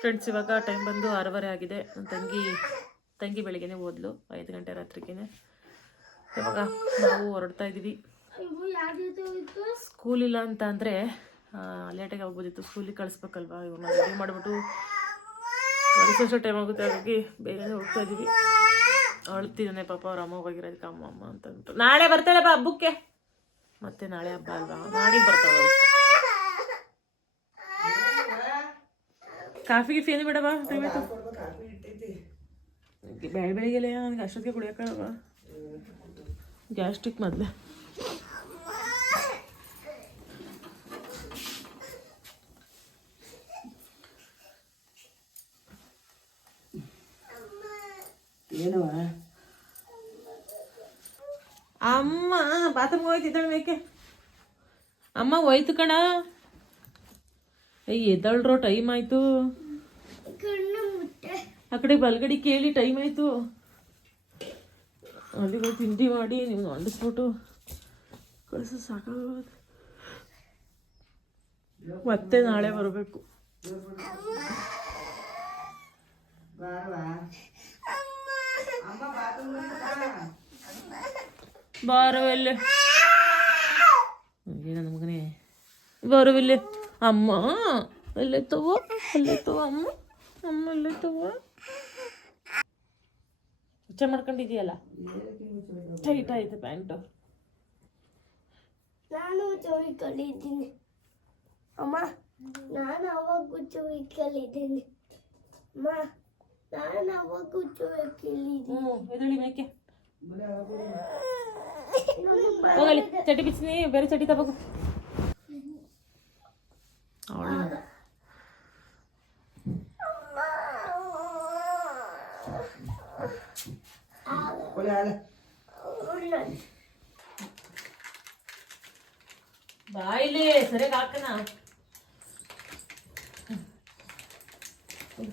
Friends ಇವಾಗ time ಬಂದು ಆರೂವರೆ ಆಗಿದೆ. ನನ್ನ ತಂಗಿ ತಂಗಿ ಬೆಳಿಗ್ಗೆನೆ ಓದ್ಲು, ಐದು ಗಂಟೆ ರಾತ್ರಿಗೇನೆ. ಇವಾಗ ನಾವು ಹೊರಡ್ತಾ ಇದ್ದೀವಿ. ಸ್ಕೂಲ್ ಇಲ್ಲ ಅಂತ ಅಂದರೆ ಲೇಟಾಗಿ ಹೋಗ್ಬೋದಿತ್ತು. ಸ್ಕೂಲಿಗೆ ಕಳಿಸ್ಬೇಕಲ್ವಾ? ಇವಾಗ ನಾವು ರೆಡಿ ಮಾಡಿಬಿಟ್ಟು ಕಳಿಸೋಷ್ಟು ಟೈಮ್ ಆಗುತ್ತೆ ಹಾಗಾಗಿ ಬೇಗನೆ ಹೋಗ್ತಾ ಇದ್ದೀವಿ. ಅಳ್ತಿದ್ದಾನೆ ಪಾಪ, ಅವ್ರ ಅಮ್ಮ ಹೋಗಿರೋದಕ್ಕೆ ಅಮ್ಮ ಅಮ್ಮ ಅಂತ ನಾಳೆ ಬರ್ತಾಳೆ ಬಾ ಹಬ್ಬಕ್ಕೆ. ಮತ್ತೆ ನಾಳೆ ಹಬ್ಬ ಅಲ್ವಾ? ನಾಡಿಗೆ ಬರ್ತಾಳೆ ಕಾಫಿ ಗಿಫಿ ಏನು ಬಿಡವಾ? ದಯವಿಟ್ಟು ಬೆಳೆ ಬೆಳಿಗ್ಗೆಲೆ ನನಗೆ ಅಷ್ಟೊತ್ತಿಗೆ ಕುಡಿಯೋಕ್ಕಲ್ವ ಗ್ಯಾಸ್ಟ್ರಿಕ್ ಮೊದಲೇ. ಏನವ? ಅಮ್ಮ ಬಾತ್ರೂಮ್ ಹೋಯ್ತಿದ್ದಾಳೆ ಮೇಕೆ. ಅಮ್ಮ ಹೋಯ್ತು ಕಣ. ಏಯ್ ಎದ್ದಳ್ರೋ ಟೈಮ್ ಆಯ್ತು. ಆ ಕಡೆ ಬಲ್ಗಡಿ ಕೇಳಿ ಟೈಮ್ ಆಯ್ತು. ಅಲ್ಲಿಗೆ ಹೋಗಿ ತಿಂಡಿ ಮಾಡಿ ನೀವು ಅಂಡಿಸ್ಬಿಟ್ಟು ಕಳಿಸು ಸಾಕಾಗೋದು ಮತ್ತೆ ನಾಳೆ ಬರಬೇಕು. ಬಾರವಾ ಅಮ್ಮ ಬಾತ್ರೂಮ್ ಬಾರವಲ್ಲೇ ನನ್ನ ಅಲ್ಲೇ ತಗೋ ಅಲ್ಲೇ ತಗೋ ಅಮ್ಮ ಅಮ್ಮ ಅಲ್ಲೇ ತಗೋ. ಹುಚ್ಚ ಮಾಡ್ಕೊಂಡಿದೀಯಲ್ಲ ಟೈಟ್ ಆಯ್ತು ಪ್ಯಾಂಟು. ನಾನು ಚೌಕಲ್ಲಿದ್ದೀನಿ ಅಮ್ಮ ನಾನು ಅವಾಗೂ ಚೌಕಲ್ಲಿದ್ದೀನಿ ಅಮ್ಮ ನಾನು ಅವಾಗ ಹ್ಞೂ ಎದುಳಿ ಮೇಕೆ. ಹೋಗಲಿ ಚಟಿ ಬಿಚ್ಚಿನಿ ಬೇರೆ ಚಟಿ ತಗೋಗು ಅವಳು ಒಳ್ಳೆ ಹಾಲೆ ಬಾಯಿಲೆ ಸರಿಯಾಗಿ ಹಾಕನ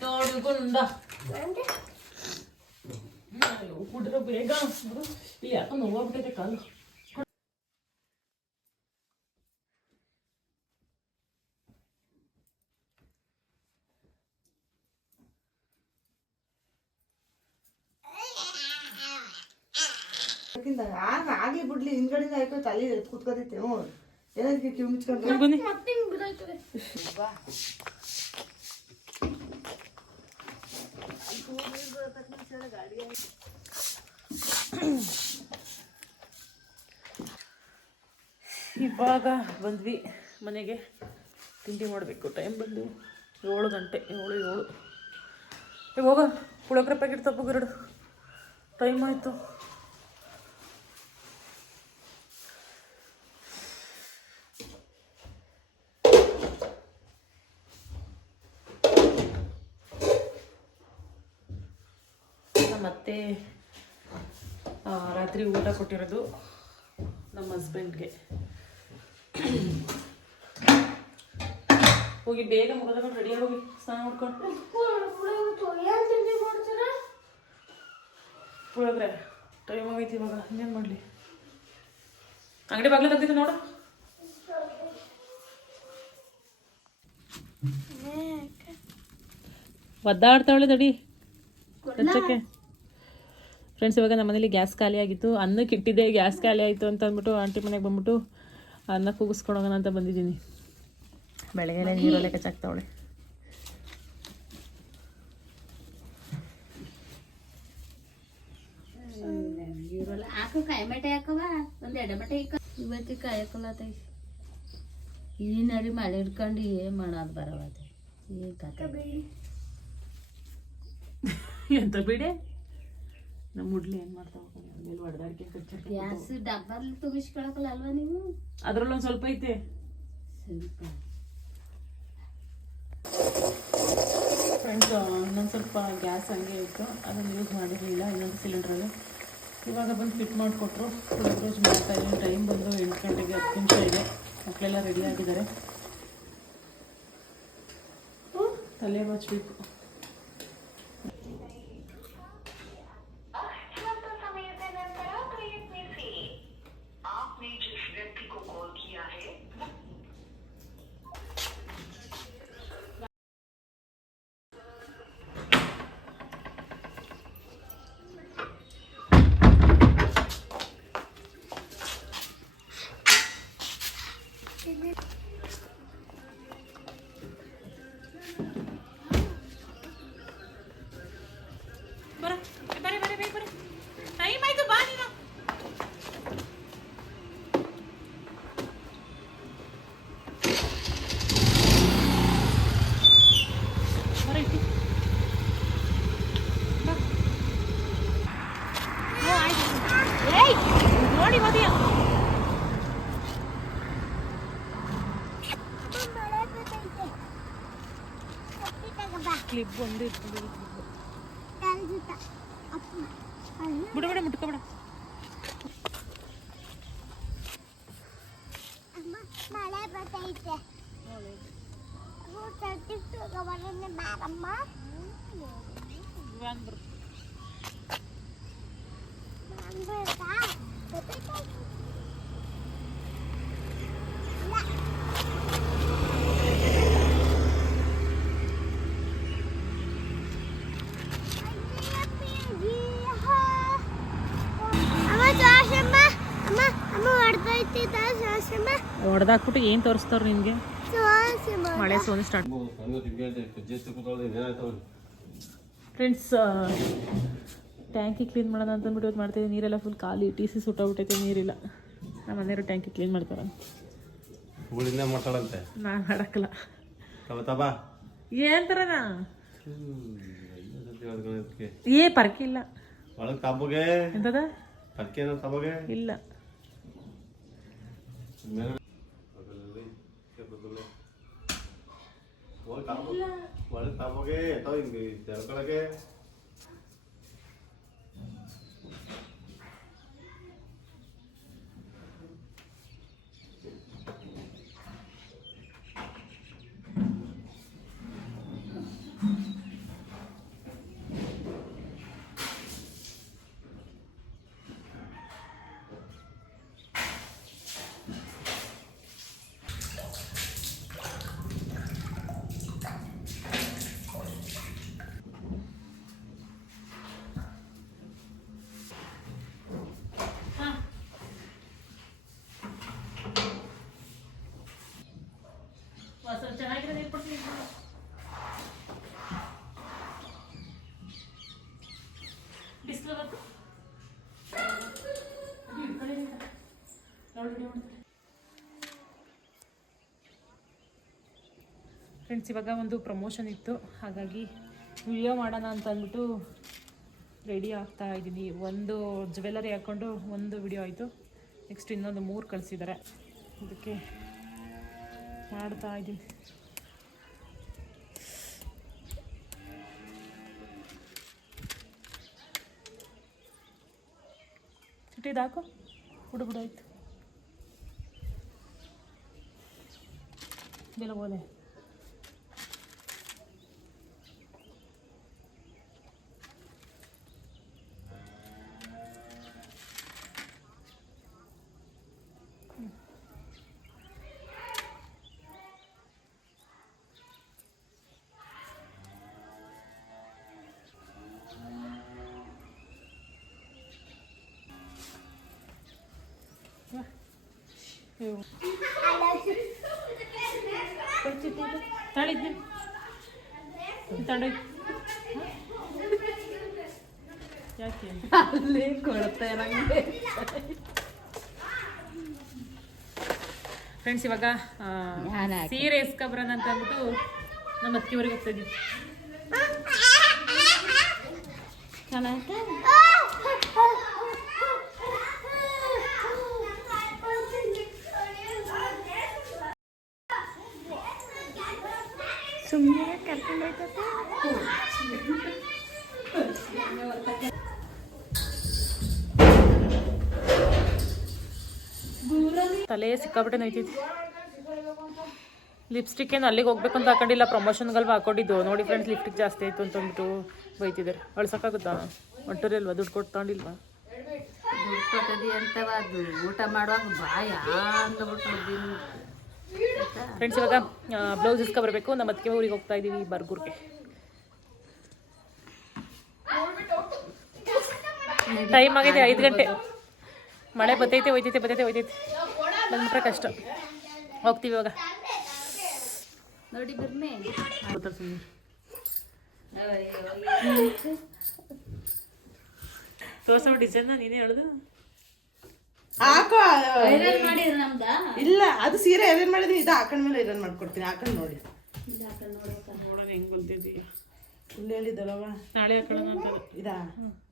ದೊಡ್ಡಗುಂಡ ಕುಡ್ರ ಬೇಗ ಇಲ್ಲಿ ಯಾಕೋ ನೋವಾಗ್ಬಿಟ್ಟೈತೆ ಕಾಲು ಹಿಂದ್ಗಡೆಯಿಂದ ಆಯ್ತು ಎತ್ತು ಕುತ್ಕೋತೈತೆ, ಹ್ಞೂ. ಏನದಕ್ಕೆ ಕಿವಿ ಮುಚ್ಕೊಂಡು? ಬನ್ನಿ. ಇವಾಗ ಬಂದ್ವಿ ಮನೆಗೆ. ತಿಂಡಿ ಮಾಡಬೇಕು, ಟೈಮ್ ಬಂದು ಏಳು ಗಂಟೆ, ಏಳು ಏಳು. ಹೋಗ. ಪುಳೋಗ್ರೆ ಪ್ಯಾಕೆಟ್ ತಪ್ಪು ಎರಡು ಟೈಮ್ ಆಯಿತು. ಮತ್ತೆ ರಾತ್ರಿ ಊಟ ಕೊಟ್ಟಿರೋದು ನಮ್ಮ ಹಸ್ಬೆಂಡ್ಗೆ ಹೋಗಿ ಬೇಗ ಮುಗಿದ್ಕೊಂಡು ರೆಡಿ ಹೋಗಿ ಸ್ನಾನ ಮಾಡ್ಕೊಂಡು. ಪುಳೋಗ್ರೆ ಟೈಮ್ ಆಗೈತಿ ಇವಾಗ ಇನ್ನೇನು ಮಾಡಲಿ? ಅಂಗಡಿ ಬಾಗ್ಲ ತೆಗ್ದಿದ್ದು ನೋಡು. ಒದ್ದಾಡ್ತಾವಳೆ ತಡಿ ಕಚ್ಚಕ್ಕೆ. ಫ್ರೆಂಡ್ಸ್ ಇವಾಗ ನಮ್ಮ ಮನೇಲಿ ಗ್ಯಾಸ್ ಖಾಲಿ ಆಗಿತ್ತು. ಅನ್ನಕ್ಕೆ ಇಟ್ಟಿದ್ದೆ ಗ್ಯಾಸ್ ಖಾಲಿ ಆಯಿತು ಅಂತ ಅಂದ್ಬಿಟ್ಟು ಆಂಟಿ ಮನೆಗೆ ಬಂದ್ಬಿಟ್ಟು ಅನ್ನ ಕೂಗಿಸ್ಕೊಂಡು ಹೋಗೋಣ ಅಂತ ಬಂದಿದ್ದೀನಿ. ಬೆಳಗ್ಗೆ ನೀರಲ್ಲೇ ಕಚ್ಚಾಕ್ತಾವಳೆ ಇವತ್ತಿ ಈ ನರಿ ಮಳೆ ಹಿಡ್ಕೊಂಡು ಏನ್ ಮಾಡೋದು ಬರವಾದ ಈ ಕತೆ ಎಂತ ಬಿಡೆ? ನಮ್ಮ ಹುಡ್ಲಿ ಏನು ಮಾಡ್ತಾವ ಮೇಲೆ ಹೊಡೆದಾಡ್ಕೆ ಗ್ಯಾಸ್ ಡಬ್ಬಲ್ಲಿ ತುಂಬಿಸ್ಕೊಳಕಲ್ಲ ಅಲ್ವಾ ನೀವು? ಅದ್ರಲ್ಲೊಂದು ಸ್ವಲ್ಪ ಐತೆ. ಸ್ವಲ್ಪ. ಫ್ರೆಂಡ್ಸ್ ಇನ್ನೊಂದು ಸ್ವಲ್ಪ ಗ್ಯಾಸ್ ಹಂಗೆ ಇತ್ತು. ಅದನ್ನು ಯೂಸ್ ಮಾಡಿರಲಿಲ್ಲ ಇನ್ನೊಂದು ಸಿಲಿಂಡ್ರಲ್ಲಿ ಇವಾಗ ಬಂದು ಫಿಟ್ ಮಾಡಿಕೊಟ್ರು. ಯೂಸ್ ಮಾಡ್ತಾ ಇದ್ದೀನಿ ಟೈಮ್ ಬಂದು ಎಂಟು ಗಂಟೆಗೆ ಹತ್ತು ನಿಮಿಷ ಇದೆ. ಮಕ್ಕಳೆಲ್ಲ ರೆಡಿ ಆಗಿದ್ದಾರೆ. ತಲೆ ಬಚ್ಚಬೇಕು ಒಂದು ಇಟ್ಕೊಂಡಿದ್ದು ಬಿಡ ಬಿಡ ಮುಟ್ಕೊಬೇಡ ಮಳೆ ಬರ್ತೈತೆ ಬಾರಮ್ಮ ವ್ಯಾನ್ ಬರುತ್ತೆ ಅಮ್ಮ ಜೋಶಮ್ಮ ಅಮ್ಮ ಅಮ್ಮ ಹೊಡ್ದೈತಿದ್ದ ಜೋಶಮ್ಮ ಹೊಡೆದಾಕ್ಬಿಟ್ಟು ಏನು ತೋರಿಸ್ತಾರ ನಿಮಗೆ ಮಳೆ ಸೋನಿ ಸ್ಟಾರ್ಟ್ ಫ್ರೆಂಡ್ಸ್ ಟ್ಯಾಂಕಿ ಕ್ಲೀನ್ ಮಾಡೋಣ ಅಂತಂದ್ಬಿಟ್ಟು ಇವತ್ತು ಮಾಡ್ತೀವಿ ನೀರೆಲ್ಲ ಫುಲ್ ಖಾಲಿ. ಟಿ ಸಿ ಸುಟ್ಟೋಗ್ಬಿಟ್ಟೈತೆ ನೀರಿಲ್ಲ. ನಮ್ಮ ಮನೆಯವರು ಟ್ಯಾಂಕಿ ಕ್ಲೀನ್ ಮಾಡ್ತಾರೆ ಹೂಳಿಂದ ಮಾಡ್ತಾಳಂತೆ ನಾನು ಮಾಡಕ್ಕಲ್ಲ. ಕವತಬಾ ಏನ್ ಥರನಾ ಏ ಪರ್ಕಿಲ್ಲ ಒಳಗೆ ತಬ್ಬಗೆ ಎಂತದ? ಪರ್ಕೇನ ತಬ್ಬಗೆ ಇಲ್ಲ. ಒಳಗೆ ತಬ್ಬಗೆ ಎತ್ತಾವ ಹಿಂಗೆ ಫ್ರೆಂಡ್ಸ್ ಇವಾಗ ಒಂದು ಪ್ರಮೋಷನ್ ಇತ್ತು. ಹಾಗಾಗಿ ವಿಡಿಯೋ ಮಾಡೋಣ ಅಂತ ಅಂದ್ಬಿಟ್ಟು ರೆಡಿ ಆಗ್ತಾ ಇದ್ದೀನಿ. ಒಂದು ಜ್ಯುವೆಲ್ಲರಿ ಹಾಕ್ಕೊಂಡು ಒಂದು ವಿಡಿಯೋ ಆಯಿತು. ನೆಕ್ಸ್ಟ್ ಇನ್ನೊಂದು ಮೂರು ಕಳಿಸಿದ್ದಾರೆ. ಅದಕ್ಕೆ ಮಾಡ್ತಾ ಇದ್ದೀನಿ. ಚಿಟ್ಟಿದ್ದು ಹಾಕು ಬಿಡು ತಳಿದ್ನೆ ತಡಿ ಯಾಕೆ ಅಲ್ಲಿ ಕೊಡ್ತಾ ಇರಂಗೆ ಫ್ರೆಂಡ್ಸ್ ಇವಾಗ ಸೀರೆ ಎಸ್ಕೊಬರೋಣ ಅಂತ ಅಂದ್ಬಿಟ್ಟು ನಮ್ಮ ಅತ್ತಿವರೆಗೆ ಹೋಗ್ತಾ ಇದ್ದೀವಿ. ಚೆನ್ನಾಯ್ತಾ ಸುಮ್ಮನೆ ತಲೆ ಸಿಕ್ಕಾಬಿಟ್ಟೆ ನೋಯ್ತೈತಿ. ಲಿಪ್ಸ್ಟಿಕ್ ಏನು ಅಲ್ಲಿಗೆ ಹೋಗ್ಬೇಕು ಅಂತ ಹಾಕೊಂಡಿಲ್ಲ. ಪ್ರಮೋಷನ್ಗಲ್ವ ಹಾಕೊಂಡಿದ್ದು. ನೋಡಿ ಫ್ರೆಂಡ್ಸ್ ಲಿಪ್ಸ್ಟಿಕ್ ಜಾಸ್ತಿ ಆಯ್ತು ಅಂತ ಅಂದ್ಬಿಟ್ಟು ಬೈತಿದ್ದಾರೆ. ಅಳ್ಸೋಕ್ಕಾಗುತ್ತಾ? ಒಟ್ಟರಿ ಅಲ್ವಾ? ದುಡ್ಡು ಕೊಟ್ಟು ತಗೊಂಡಿಲ್ವಾ? ಊಟ ಮಾಡುವಾಗ ಬಾಯ ಅಂದ್ಬಿಟ್ಟು ಫ್ರೆಂಡ್ಸ್ ಇವಾಗ ಬ್ಲೌಸ್ ಇಸ್ಕೊಬರ್ಬೇಕು ನಮ್ಮ ಅದಕ್ಕೆ ಊರಿಗೆ ಹೋಗ್ತಾ ಇದ್ದೀವಿ ಬರ್ಗೂರ್ಗೆ. ಟೈಮ್ ಆಗಿದೆ ಐದು ಗಂಟೆ. ಮಳೆ ಬತ್ತೈತೆ ಒಯ್ತೈತೆ ಬತ್ತೈತೆ ಒಯ್ತೈತೆ ಬಂದ್ಬಿಟ್ರೆ ಕಷ್ಟ. ಹೋಗ್ತೀವಿ ಇವಾಗ. ನೋಡಿ ಬರ್ಮೆ. ತೋರ್ಸೋ ಡಿಸೈನ್ ನೀನೇ ಹೇಳುದು? ಹಾಕೋ ಐರನ್ ಮಾಡಿದ್ರ ನಮ್ದ? ಇಲ್ಲ ಅದು ಸೀರೆ ಐರನ್ ಮಾಡಿದ್ರೆ ಇದು ಹಾಕೊಂಡ್ಮೇಲೆ ಐರನ್ ಮಾಡ್ಕೊಡ್ತೀನಿ. ಹಾಕೊಂಡು ನೋಡಿ. ನೋಡೋಣ. ಹೆಂಗ್ ಬಂದಿದ್ದೀವಿ ಫುಲ್ ಹೇಳಿದ್ದಲ್ಲವ? ನಾಳೆ ಹಾಕೊಳ್ಳೋಣ ಅಂತ. ಇದಾ?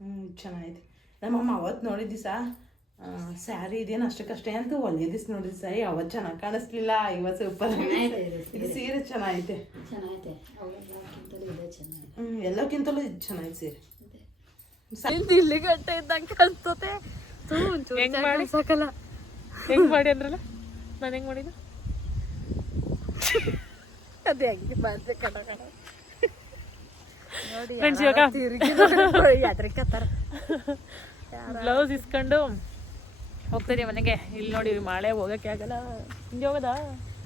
ಹ್ಞೂ ಚೆನ್ನಾಗಿದೆ. ನಮ್ಮಮ್ಮ ಅವತ್ತು ನೋಡಿದ್ದಿ ಸಾ ಸ್ಯಾರಿ ಇದೇನು ಅಷ್ಟಕ್ಕಷ್ಟೇ ಅಂತ ದಿವಸ ನೋಡಿದ್ ಸೈ ಅವತ್ತು ಚೆನ್ನಾಗಿ ಕಾಣಿಸ್ಲಿಲ್ಲ. ಇವತ್ತು ಸೂಪರ್ ಇದು ಸೀರೆ ಚೆನ್ನಾಗೈತೆ ಚೆನ್ನಾಗಿದೆ. ಹ್ಮ್ ಎಲ್ಲಕ್ಕಿಂತಲೂ ಇದು ಚೆನ್ನಾಗಿ ಸೀರೆ. ಇಲ್ಲಿ ಗಂಟೆ ಇದ್ದಂಗೆ ಕಾಣ್ತತೆ ಹೆಂಗ್ ಮಾಡಿ? ಸಾಕಲ್ಲ ಹೆಂಗ್ ಮಾಡಿ ಅಂದ್ರಲ್ಲ? ನಾನು ಹೆಂಗ್ ಮಾಡಿದ ಅದೇ ಹಂಗೆ ಬಂದೆ ಕಡ ಕಣ. ನೋಡಿ ಫ್ರೆಂಡ್ಸ್ ಇವಾಗ ಯಾತ್ರಿಕತ್ತಾರ ಬ್ಲೌಸ್ ಇಸ್ಕೊಂಡು ಹೋಗ್ತಿದ್ದೀವಿ ಮನೆಗೆ. ಇಲ್ಲಿ ನೋಡಿ ಮಳೆ ಹೋಗಕ್ಕೆ ಆಗಲ್ಲ. ಹಿಂಗೆ ಹೋಗದಾ?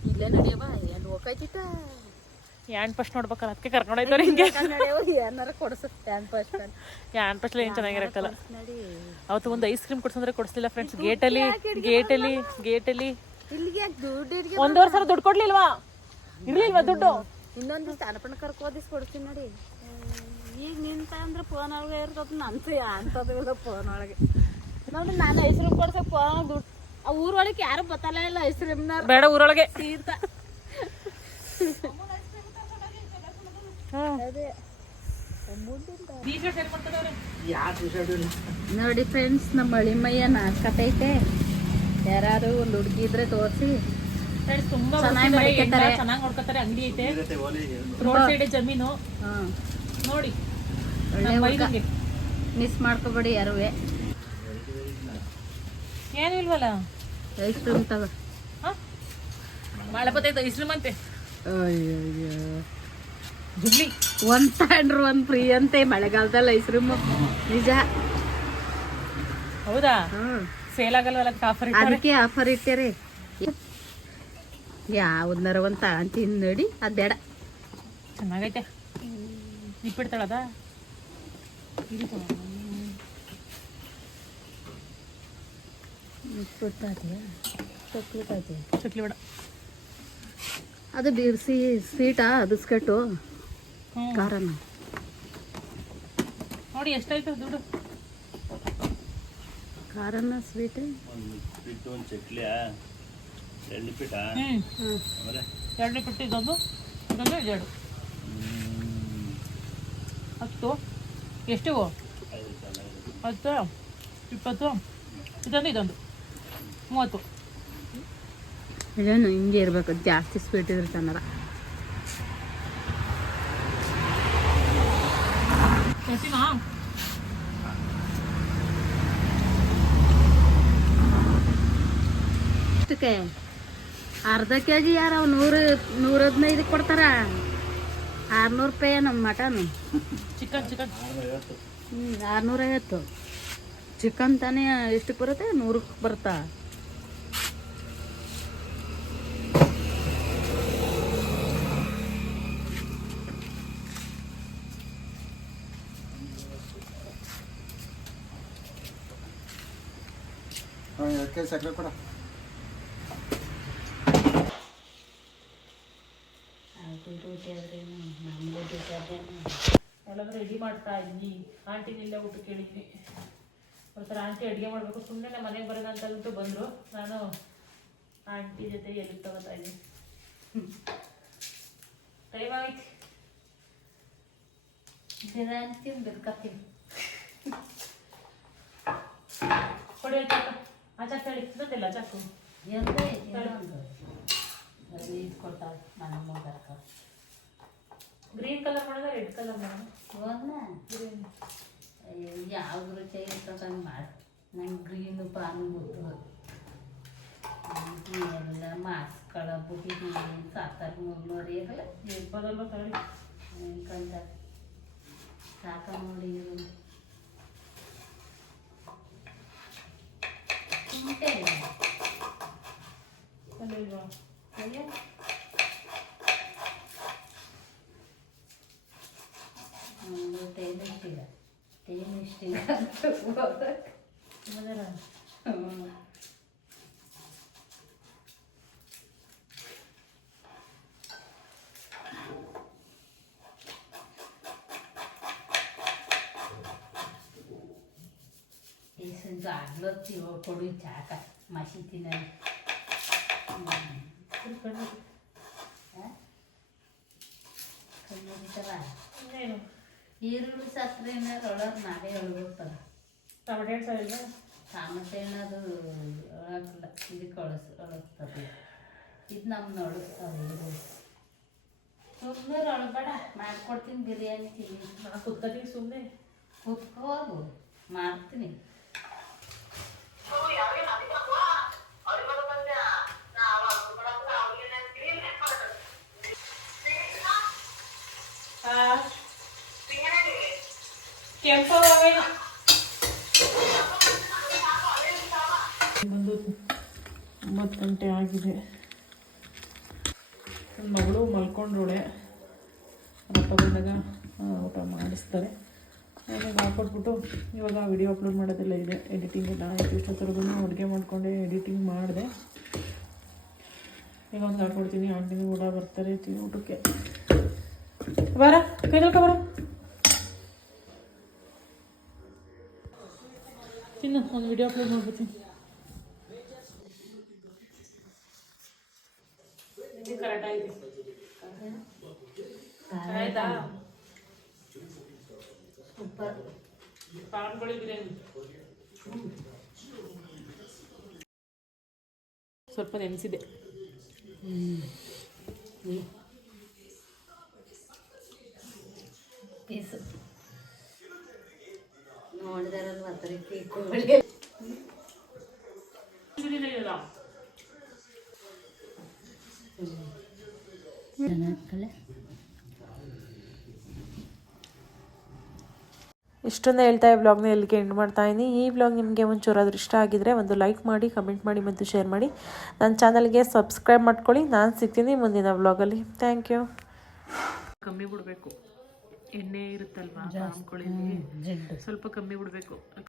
ಇಲ್ಲೇ ನಡೆಯವ ಎಲ್ಲಿ ಹೋಗೈತಿತ್ತ ಯಾನ್ ಪಸ್ಟ್ ನೋಡ್ಬೇಕಲ್ಲ ಅದಕ್ಕೆ ಕರ್ಕೊಂಡು ಹೋಯ್ತಾರೆ ಹಿಂಗೆ ಏನಾರ ಕೊಡ್ಸು ಟ್ಯಾನ್ ಫಸ್ಟ್ ಯಾನ್ ಫಸ್ಟ್ ಏನು ಚೆನ್ನಾಗಿರತ್ತಲ್ಲ ಅವತ್ತು ಒಂದು ಐಸ್ ಕ್ರೀಮ್ ಕೊಡ್ಸಂದ್ರೆ ಕೊಡಿಸ್ಲಿಲ್ಲ ಫ್ರೆಂಡ್ಸ್ ಗೇಟಲ್ಲಿ ಗೇಟಲ್ಲಿ ಗೇಟಲ್ಲಿ ಇಲ್ಲಿಗೆ ದುಡ್ಡು ಒಂದೂವರೆ ಸಾವಿರ ದುಡ್ಡು ಕೊಡ್ಲಿಲ್ವಾ ಇರ್ಲಿಲ್ವಾ ದುಡ್ಡು ಇನ್ನೊಂದು ಸ್ಥಾನಪಣ ಕರ್ಕೋದಿಸ್ ಕೊಡ್ತೀನಿ ನೋಡಿ ಈಗ ನಿಂತ ಅಂದ್ರೆ ಫೋನ್ ಒಳಗೆ ಇರ್ತದ ನಂತು ಅಂತದಿಲ್ಲ ಫೋನ್ ಒಳಗೆ ನೋಡಿ ನಾನು ಐಸ್ ಕ್ರೀಮ್ ಕೊಡ್ಸಕ್ಕೆ ಫೋನ್ ದುಡ್ಡು ಆ ಊರೊಳಗೆ ಯಾರು ಬತ್ತಲ್ಲ ಇಲ್ಲ ಐಸ್ ಕ್ರೀಮ್ನ ಬೇಡ ಊರೊಳಗೆ ತೀರ್ಥ ಅದೇ ಯಾವ ಟಿ ಶರ್ಟ್ ನೋಡಿ ಫ್ರೆಂಡ್ಸ್ ನಮ್ಮ ಅಳಿಮಯ್ಯ ನಾಕತೈತೆ ಯಾರು ಒಂದು ಹುಡುಗಿ ಇದ್ರೆ ತೋರಿಸಿ. ಫ್ರೆಂಡ್ಸ್ ತುಂಬಾ ಚೆನ್ನಾಗಿ ಮಡಿಕತ್ತಾರೆ. ಚೆನ್ನಾಗಿ ನೋಡ್ಕೊತಾರೆ ಅಂಗಡಿ ಐತೆ. ರೋಡ್ ಸೈಡ್ ಜಮೀನು. ಹಾಂ. ನೋಡಿ. ಮಿಸ್ ಮಾಡ್ಕೋಬೇಡಿ ಯಾರು ಏನು ಇಲ್ವಲ್ಲ? ಐಸ್ ಕ್ರೀಮ್ ತಗೋ. ಹಾ? ಐಸ್ ಕ್ರೀಮ್ ಅಂತೆ. ಜುಬ್ಲಿ ಒಂದ್ ತಗೊಂಡ್ರು ಒಂದ್ ಫ್ರೀ ಅಂತೆ. ಮಳೆಗಾಲದಲ್ಲಿ ಐಸ್ ಕ್ರೀಮ್ ನಿಜ. ಹೌದಾ? ಸೇಲ್ ಆಗಲ್ವಲ್ಲ? ಆಫರ್ ಅದಕ್ಕೆ ಆಫರ್ ಇಟ್ಟೇರಿ ಯಾವ್ದನ್ನಾರ ಒಂದ್ ತಗೊಂತೀನಿ ನೋಡಿ. ಅದ್ ಬೇಡ. ಚೆನ್ನಾಗೈತೆ. ಇಪ್ಪಿಡ್ತಾಳದ ಚಕ್ಲಿ ಬೇಡ. ಅದು ಬಿರ್ಸಿ ಸ್ವೀಟಾ ಬಿಸ್ಕಟ್ಟು ಖಾರನ. ನೋಡಿ ಎಷ್ಟಾಯ್ತು ದುಡ್ಡು? ಖಾರನ ಸ್ವೀಟ್ ಒಂದು ಪಿಟ್ಟು ಒಂದು ಚಕ್ಲಿಯ ಎಣ್ಣೆ ಪಿಟ್ಟ ಆಮೇಲೆ? ಎರಡನೇ ಪಟ್ಟಿ ಇದೊಂದು ಇದೊಂದು ಇದೆರಡು ಹತ್ತು. ರೂಪಾಯಿ ಹತ್ತು ಇಪ್ಪತ್ತು ಇದೊಂದು ಇದೊಂದು. ಮೂವತ್ತು. ಇದೇನು ಹಿಂಗೆ ಇರ್ಬೇಕು ಜಾಸ್ತಿ ಸ್ವೀಟ್ ಇದ್ರೆ ಚೆನ್ನಾರ ಅಷ್ಟಕ್ಕೆ ಅರ್ಧ ಕೆ ಜಿ ಯಾರು ನೂರು ನೂರ ಹದಿನೈದು ಕೊಡ್ತಾರ. ಆರ್ನೂರು ರೂಪಾಯಿ ನಮ್ಮ ಮಟನ್. Chicken chicken. ಹ್ಞೂ ಆರ್ನೂರೈವತ್ತು. ಚಿಕನ್ ತಾನೇ ಎಷ್ಟಕ್ಕೆ ಬರುತ್ತೆ? ನೂರಕ್ಕೆ ಬರುತ್ತಾ ಸಕ್ಕರೆ ಕೊಡ. ಎಲ್ಲಾದ್ರೂ ರೆಡಿ ಮಾಡ್ತಾ ಇದ್ದೀನಿ. ಆಂಟಿನಿಲ್ಲ ಊಟ ಕೇಳಿದ್ವಿ ಒಂಥರ ಆಂಟಿ ಅಡುಗೆ ಮಾಡಬೇಕು. ಸುಮ್ಮನೆ ನಮ್ಮ ಮನೆಗೆ ಅಂದ್ಬಿಟ್ಟು ಬಂದರು. ನಾನು ಆಂಟಿ ಜೊತೆ ಎಲ್ಲಿ ತಗೋತಾ ಇದ್ದೀನಿ? ಟೈಮ್ ಆಗೈತಿ ಬಿರಿಯಾನಿ ತಿನ್ಬೇಕತ್ತೀನಿ ಕೊಡಿ ಆ ಚಾಕು ಆ ಚಾಕು ಹೇಳಿ ಇನ್ನೊಂದಿಲ್ಲ ಚಾಕು ಇದು ಕೊಡ್ತಾಳೆ ನನ್ನ ಗ್ರೀನ್ ಕಲರ್ ಮಾಡೋದ ರೆಡ್ ಕಲರ್ ಮಾಡೋಣ ಗ್ರೀನ್ ಯಾವ ರುಚಿ ಇರ್ತದಂಗೆ ಮಾಡಿ ನಂಗೆ ಗ್ರೀನು ಪಾನು ಗೊತ್ತು ಎಲ್ಲ ಮಾಸ್ಕಳ ಬುಟ್ಟಿ ಸಾಕ್ತಾರ ಮುನ್ನೂರು ಇರಲ್ಲ ಎಲ್ಲ ತಳಿ ಕಂತ ಸಾಕ ನೋಡಿ ಇವ್ರು. ಉಂಟೆ ಇಲ್ಲ. ಅಲ್ಲಿ ಇಲ್ವಾ ಅಯ್ಯೋ. ಒಂದು ಟೈಮ್ ಇಷ್ಟಿಲ್ಲ ಟೈಮ್ ಇಷ್ಟಿಲ್ಲ ಅಂತ ಹೋದ. ಮನೆಯಲ್ಲ ಹ್ಮ್. ಈ ಸಂಜೆ ಆಗ್ಲತ್ತಿ ಕೊಡು ಈರುಳ್ಳಿ ಸಕ್ಕರೆ ಒಳಗೆ ನಾವೇ ಟಮಾಟೆ ಎರಡು ಸಾವಿರ ಇಲ್ಲ? ಟಮಾಟೆ ಅದು ಒಳಗಲ್ಲ ಇದಕ್ಕೆ ಒಳಸ್ ಒಳಗ್ತದೆ. ಇದು ನಮ್ಮ ಒಳಗ್ತದೆ ಇದು ಸುಮ್ಮನೆ ಒಳಬೇಡ ಮಾಡ್ಕೊಡ್ತೀನಿ ಬಿರಿಯಾನಿ ತಿನ್ನಿ. ನಾ ಕುತ್ಕತೀನಿ ಸುಮ್ಮನೆ ಕುತ್ಕೋದು ಮಾಡ್ತೀನಿ. ಕೆಂಪು ಒಂಬತ್ತು ಗಂಟೆ ಆಗಿದೆ. ನನ್ನ ಮಗಳು ಮಲ್ಕೊಂಡ್ರೋಳೆ. ಅಪ್ಪ ಬಂದಾಗ ಊಟ ಮಾಡಿಸ್ತಾರೆ. ಆಮೇಲೆ ಹಾಕೊಟ್ಬಿಟ್ಟು ಇವಾಗ ವಿಡಿಯೋ ಅಪ್ಲೋಡ್ ಮಾಡೋದೆಲ್ಲ ಇದೆ. ಎಡಿಟಿಂಗ್ ಎಲ್ಲ ಆಯಿತು. ಅಡುಗೆ ಮಾಡಿಕೊಂಡೆ ಎಡಿಟಿಂಗ್ ಮಾಡಿದೆ. ಈಗ ಒಂದು ಹಾಕೊಡ್ತೀನಿ ಆಂಟಿನ ಊಟ ಬರ್ತಾರೆ. ಊಟಕ್ಕೆ ಬರ ಕೈ ತೊಳ್ಕೊ ಬರ. ತಿನ್ನು ಒಂದು ವಿಡಿಯೋ ಅಪ್ಲೋಡ್ ಮಾಡ್ಬಿಡ್ತೀನಿ ಸ್ವಲ್ಪ ನೆನೆಸಿದೆ. ಪೀಸು ಇಷ್ಟೊಂದು ಹೇಳ್ತಾ ಈ ಬ್ಲಾಗ್ನ ಎಲ್ಲಿಗೆ ಎಂಡ್ ಮಾಡ್ತಾ ಇದ್ದೀನಿ ಈ ಬ್ಲಾಗ್ ನಿಮಗೆ ಒಂಚೂರಾದ್ರೂ ಇಷ್ಟ ಆಗಿದ್ರೆ ಒಂದು ಲೈಕ್ ಮಾಡಿ ಕಮೆಂಟ್ ಮಾಡಿ ಮತ್ತು ಶೇರ್ ಮಾಡಿ. ನನ್ನ ಚಾನಲ್ಗೆ ಸಬ್ಸ್ಕ್ರೈಬ್ ಮಾಡ್ಕೊಳ್ಳಿ. ನಾನು ಸಿಗ್ತೀನಿ ಮುಂದಿನ ಬ್ಲಾಗಲ್ಲಿ ಥ್ಯಾಂಕ್ ಯು ಕಮ್ಮಿ ಬಿಡಬೇಕು. ಎಣ್ಣೆ ಇರುತ್ತಲ್ವಾ ಪಾಮ್ಕೊಳ್ಳಿ ಸ್ವಲ್ಪ ಕಮ್ಮಿ ಬಿಡಬೇಕು.